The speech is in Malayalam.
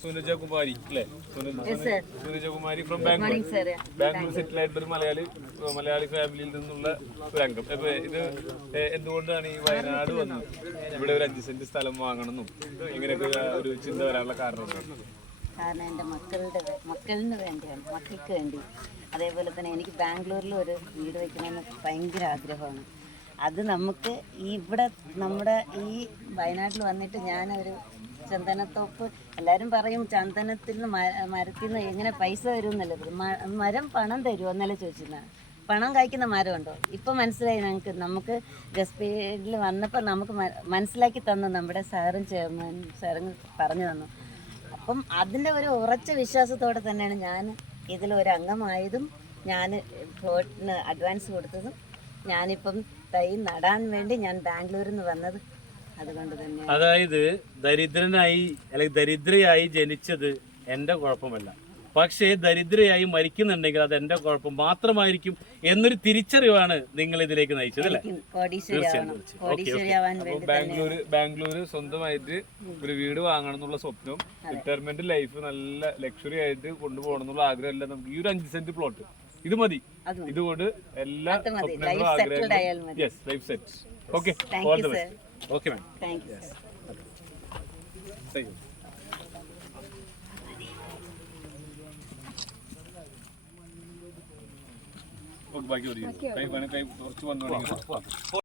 സുനുജ കുമാരി അല്ലേ? സുനുജ കുമാരി ഫ്രം ബാംഗ്ലൂർ. ബാംഗ്ലൂർ സെറ്റിൽ ആയിട്ടൊരു മലയാളി ഫാമിലിയിൽ നിന്നുള്ള ഒരു അംഗം. അപ്പൊ ഇത് എന്തുകൊണ്ടാണ് ഈ വയനാട് വന്ന് ഇവിടെ ഒരു 5 സെന്റ് സ്ഥലം വാങ്ങണമെന്നും ഇങ്ങനെയൊക്കെ ഒരു ചിന്ത വരാനുള്ള കാരണം? കാരണം എൻ്റെ മക്കളിന് വേണ്ടിയാണ്, മക്കൾക്ക് വേണ്ടി. അതേപോലെ തന്നെ എനിക്ക് ബാംഗ്ലൂരിൽ ഒരു വീട് വയ്ക്കണമെന്ന് ഭയങ്കര ആഗ്രഹമാണ്. അത് നമുക്ക് ഇവിടെ നമ്മുടെ ഈ വയനാട്ടിൽ വന്നിട്ട് ഞാനൊരു ചന്ദനത്തോപ്പ്, എല്ലാവരും പറയും ചന്ദനത്തിൽ നിന്ന് മരത്തിൽ നിന്ന് എങ്ങനെ പൈസ വരും എന്നല്ലത്, മരം പണം തരുമോ എന്നല്ല ചോദിച്ചിരുന്ന. പണം കായ്ക്കുന്ന മരമുണ്ടോ? ഇപ്പം മനസ്സിലായി ഞങ്ങൾക്ക്. നമുക്ക് ഗസ്പേഡിൽ വന്നപ്പോൾ നമുക്ക് മനസ്സിലാക്കി തന്നു നമ്മുടെ സാറും സാറും പറഞ്ഞു തന്നു. അപ്പം അതിൻ്റെ ഒരു ഉറച്ച വിശ്വാസത്തോടെ തന്നെയാണ് ഞാൻ ഇതിലൊരു അംഗമായതും ഞാൻ പ്ലോട്ടിന് അഡ്വാൻസ് കൊടുത്തതും ഞാനിപ്പം തൈ നടാൻ വേണ്ടി ഞാൻ ബാംഗ്ലൂരിൽ നിന്ന് വന്നത് അതുകൊണ്ട് തന്നെ. അതായത് ദരിദ്രനായി അല്ലെങ്കിൽ ദരിദ്രയായി ജനിച്ചത് എൻ്റെ കുഴപ്പമല്ല, പക്ഷേ ദരിദ്രയായി മരിക്കുന്നുണ്ടെങ്കിൽ അത് എൻ്റെ കുഴപ്പം മാത്രമായിരിക്കും എന്നൊരു തിരിച്ചറിവാണ് നിങ്ങൾ ഇതിലേക്ക് നയിച്ചത് അല്ലേ? ബാംഗ്ലൂര് സ്വന്തമായിട്ട് ഒരു വീട് വാങ്ങണം എന്നുള്ള സ്വപ്നം, റിട്ടയർമെന്റ് ലൈഫ് നല്ല ലക്ഷറി ആയിട്ട് കൊണ്ടുപോകണം എന്നുള്ള ആഗ്രഹമല്ല നമുക്ക്. ഈ ഒരു 5 സെന്റ് പ്ലോട്ട് ഇത് മതി, ഇതുകൊണ്ട് എല്ലാ സ്വപ്നങ്ങളും ആഗ്രഹങ്ങളും life set. Okay, all the best. Okay ma'am, thank you. ബാക്കി കുറച്ച് വന്നു